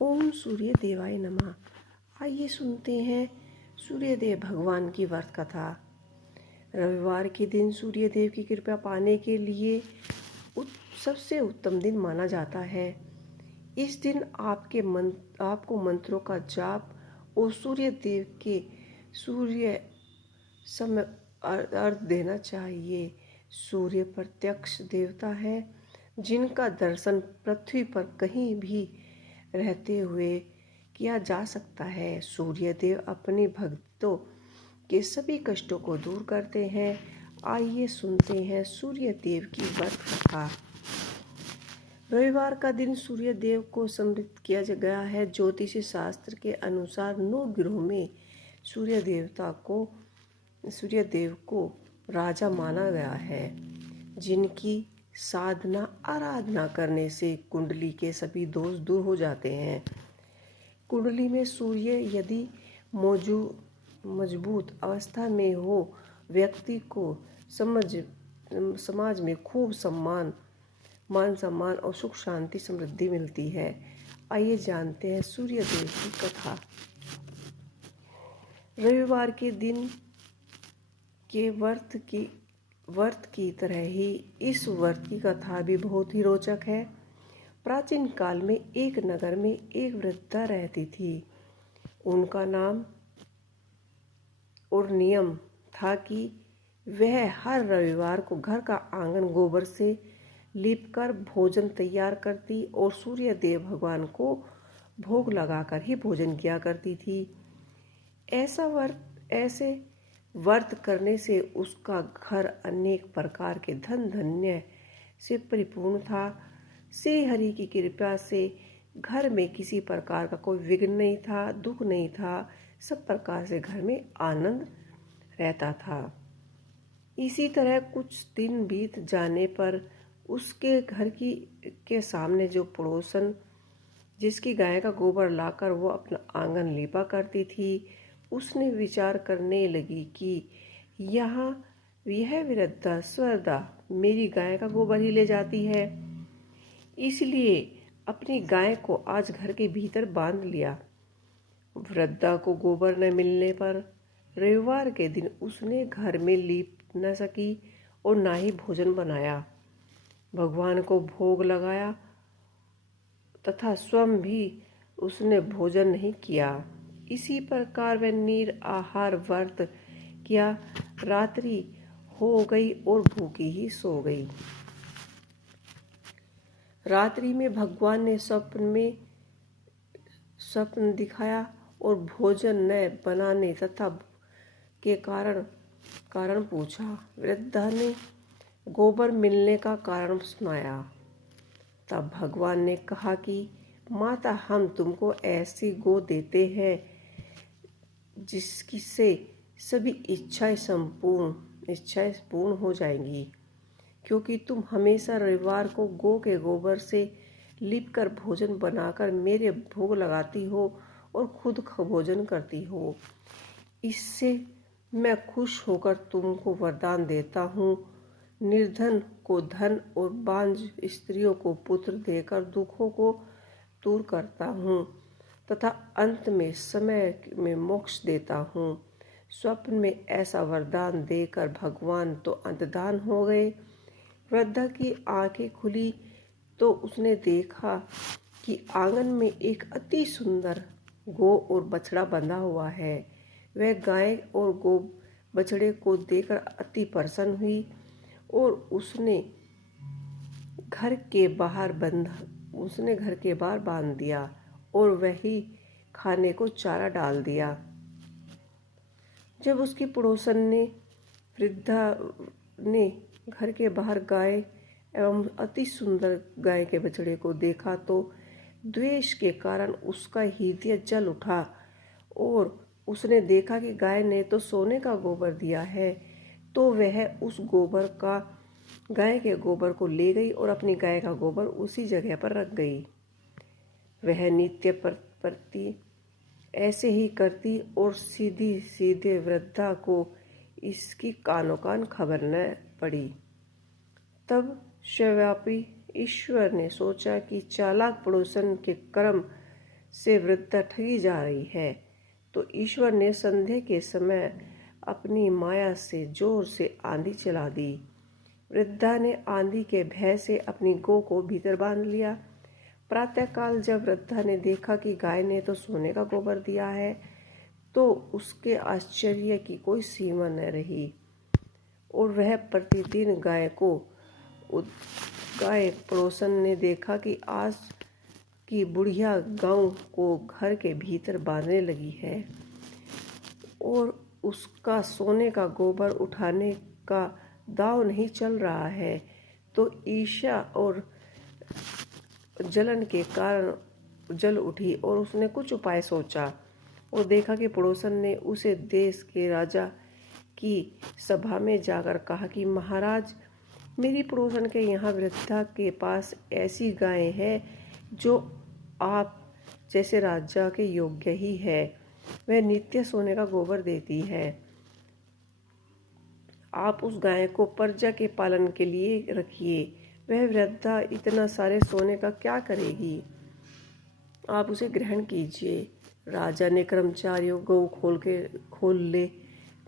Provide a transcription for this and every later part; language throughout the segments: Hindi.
ओम सूर्य देवाय नमः। आइए सुनते हैं सूर्यदेव भगवान की व्रत कथा। रविवार के दिन सूर्यदेव की कृपा पाने के लिए सबसे उत्तम दिन माना जाता है। इस दिन आपको मंत्रों का जाप और सूर्यदेव के सूर्य समय अर्घ देना चाहिए। सूर्य प्रत्यक्ष देवता है जिनका दर्शन पृथ्वी पर कहीं भी रहते हुए किया जा सकता है। सूर्यदेव अपने भक्तों के सभी कष्टों को दूर करते हैं। आइए सुनते हैं सूर्यदेव की व्रत कथा। रविवार का दिन सूर्यदेव को समर्पित किया गया है। ज्योतिषी शास्त्र के अनुसार 9 ग्रहों में सूर्यदेव को राजा माना गया है, जिनकी साधना आराधना करने से कुंडली के सभी दोष दूर हो जाते हैं। कुंडली में सूर्य यदि मजबूत अवस्था में हो, व्यक्ति को समाज में खूब मान सम्मान और सुख शांति समृद्धि मिलती है। आइए जानते हैं सूर्यदेव की कथा। रविवार के दिन के व्रत की तरह ही इस व्रत की कथा भी बहुत ही रोचक है। प्राचीन काल में एक नगर में एक वृद्धा रहती थी। उनका नाम और नियम था कि वह हर रविवार को घर का आंगन गोबर से लीपकर भोजन तैयार करती और सूर्यदेव भगवान को भोग लगाकर ही भोजन किया करती थी। ऐसे व्रत करने से उसका घर अनेक प्रकार के धन धान्य से परिपूर्ण था। श्री हरि की कृपा से घर में किसी प्रकार का कोई विघ्न नहीं था, दुख नहीं था। सब प्रकार से घर में आनंद रहता था। इसी तरह कुछ दिन बीत जाने पर उसके घर के सामने जो पड़ोसन जिसकी गाय का गोबर लाकर वो अपना आंगन लीपा करती थी, उसने विचार करने लगी कि यह वृद्धा स्वरदा मेरी गाय का गोबर ही ले जाती है, इसलिए अपनी गाय को आज घर के भीतर बांध लिया। वृद्धा को गोबर न मिलने पर रविवार के दिन उसने घर में लीप न सकी और ना ही भोजन बनाया, भगवान को भोग लगाया तथा स्वयं भी उसने भोजन नहीं किया। इसी प्रकार वह निराहार व्रत किया। रात्रि हो गई और भूखी ही सो गई। रात्रि में भगवान ने स्वप्न दिखाया और भोजन न बनाने तथा के कारण पूछा। वृद्धा ने गोबर मिलने का कारण सुनाया। तब भगवान ने कहा कि माता, हम तुमको ऐसी गो देते हैं जिसकी से सभी इच्छाएं पूर्ण हो जाएंगी, क्योंकि तुम हमेशा रविवार को गो के गोबर से लिपकर भोजन बनाकर मेरे भोग लगाती हो और खुद भोजन करती हो। इससे मैं खुश होकर तुमको वरदान देता हूँ। निर्धन को धन और बांझ स्त्रियों को पुत्र देकर दुखों को दूर करता हूँ तथा अंत में समय में मोक्ष देता हूँ। स्वप्न में ऐसा वरदान देकर भगवान तो अंतर्धान हो गए। वृद्धा की आंखें खुली तो उसने देखा कि आंगन में एक अति सुंदर गो और बछड़ा बंधा हुआ है। वह गाय और गो बछड़े को देखकर अति प्रसन्न हुई और उसने घर के बाहर बांध दिया और वही खाने को चारा डाल दिया। जब उसकी पड़ोसन ने वृद्धा ने घर के बाहर गाय एवं अति सुंदर गाय के बछड़े को देखा तो द्वेष के कारण उसका हृदय जल उठा और उसने देखा कि गाय ने तो सोने का गोबर दिया है, तो वह उस गाय के गोबर को ले गई और अपनी गाय का गोबर उसी जगह पर रख गई। वह नित्य प्रति ऐसे ही करती और सीधे वृद्धा को इसकी कानों कान खबर न पड़ी। तब सर्वव्यापी ईश्वर ने सोचा कि चालाक पड़ोसन के कर्म से वृद्धा ठगी जा रही है। तो ईश्वर ने संध्या के समय अपनी माया से जोर से आंधी चला दी। वृद्धा ने आंधी के भय से अपनी गौ को भीतर बांध लिया। प्रातःकाल जब वृद्धा ने देखा कि गाय ने तो सोने का गोबर दिया है, तो उसके आश्चर्य की कोई सीमा न रही और वह प्रतिदिन गाय पड़ोसन ने देखा कि आज की बुढ़िया गांव को घर के भीतर बांधने लगी है और उसका सोने का गोबर उठाने का दाव नहीं चल रहा है। तो ईर्ष्या और जलन के कारण जल उठी और उसने कुछ उपाय सोचा और देखा कि पड़ोसन ने उसे देश के राजा की सभा में जाकर कहा कि महाराज, मेरी पड़ोसन के यहाँ वृद्धा के पास ऐसी गाय है जो आप जैसे राजा के योग्य ही है। वह नित्य सोने का गोबर देती है। आप उस गाय को प्रजा के पालन के लिए रखिए। वह वृद्धा इतना सारे सोने का क्या करेगी, आप उसे ग्रहण कीजिए। राजा ने कर्मचारियों गौ खोल ले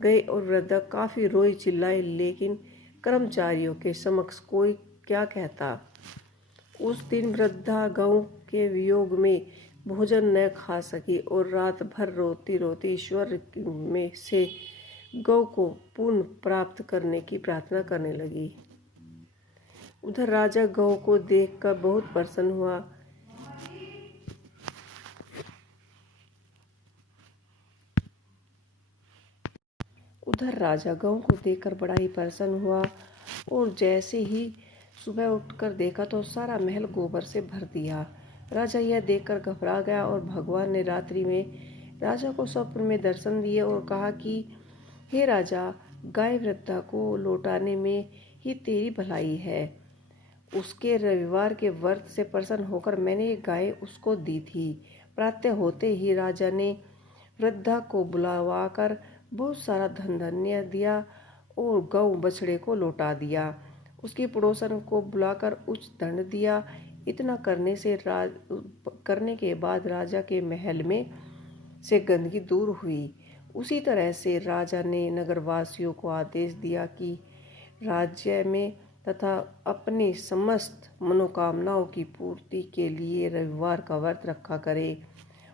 गए और वृद्धा काफी रोई चिल्लाई, लेकिन कर्मचारियों के समक्ष कोई क्या कहता। उस दिन वृद्धा गौ के वियोग में भोजन न खा सकी और रात भर रोती रोती ईश्वर में से गौ को पुनः प्राप्त करने की प्रार्थना करने लगी। उधर राजा गौ को देखकर बहुत प्रसन्न हुआ। बड़ा ही प्रसन्न हुआ और जैसे ही सुबह उठकर देखा तो सारा महल गोबर से भर दिया। राजा यह देखकर घबरा गया और भगवान ने रात्रि में राजा को स्वप्न में दर्शन दिए और कहा कि हे राजा, गाय वृद्धा को लौटाने में ही तेरी भलाई है। उसके रविवार के व्रत से प्रसन्न होकर मैंने ये गाय उसको दी थी। प्रातः होते ही राजा ने वृद्धा को बुलवाकर बहुत सारा धन धान्य दिया और गौ बछड़े को लौटा दिया। उसके पड़ोसन को बुलाकर उच्च दंड दिया। इतना करने के बाद राजा के महल में से गंदगी दूर हुई। उसी तरह से राजा ने नगरवासियों को आदेश दिया कि राज्य में तथा अपनी समस्त मनोकामनाओं की पूर्ति के लिए रविवार का व्रत रखा करे।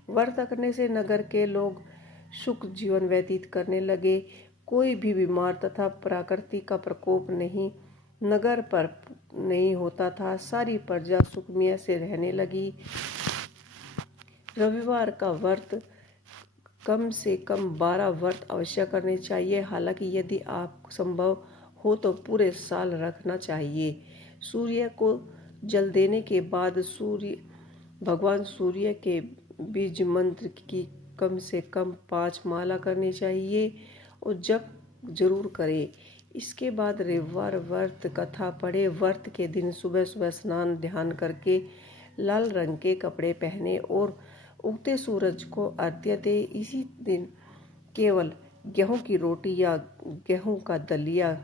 व्रत रखने से नगर के लोग सुख जीवन व्यतीत करने लगे। कोई भी बीमार तथा प्रकृति का प्रकोप नगर पर नहीं होता था। सारी प्रजा सुखमय से रहने लगी। रविवार का व्रत कम से कम 12 व्रत अवश्य करने चाहिए। हालांकि यदि आप संभव हो तो पूरे साल रखना चाहिए। सूर्य को जल देने के बाद भगवान सूर्य के बीज मंत्र की कम से कम 5 माला करनी चाहिए और जप जरूर करें। इसके बाद रविवार व्रत कथा पढ़े। व्रत के दिन सुबह सुबह स्नान ध्यान करके लाल रंग के कपड़े पहने और उगते सूरज को अर्घ्य दे। इसी दिन केवल गेहूं की रोटी या गेहूं का दलिया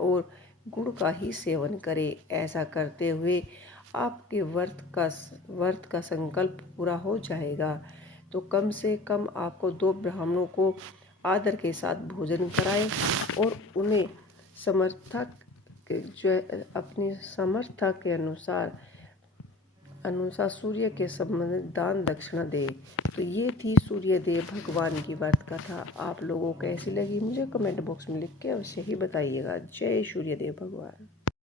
और गुड़ का ही सेवन करें। ऐसा करते हुए आपके व्रत का संकल्प पूरा हो जाएगा। तो कम से कम आपको 2 ब्राह्मणों को आदर के साथ भोजन कराएं और उन्हें अपनी समर्थ के अनुसार सूर्य के संबंधित दान दक्षिणा दे। तो ये थी सूर्य देव भगवान की व्रत कथा। आप लोगों को कैसी लगी मुझे कमेंट बॉक्स में लिख के अवश्य ही बताइएगा। जय सूर्य देव भगवान।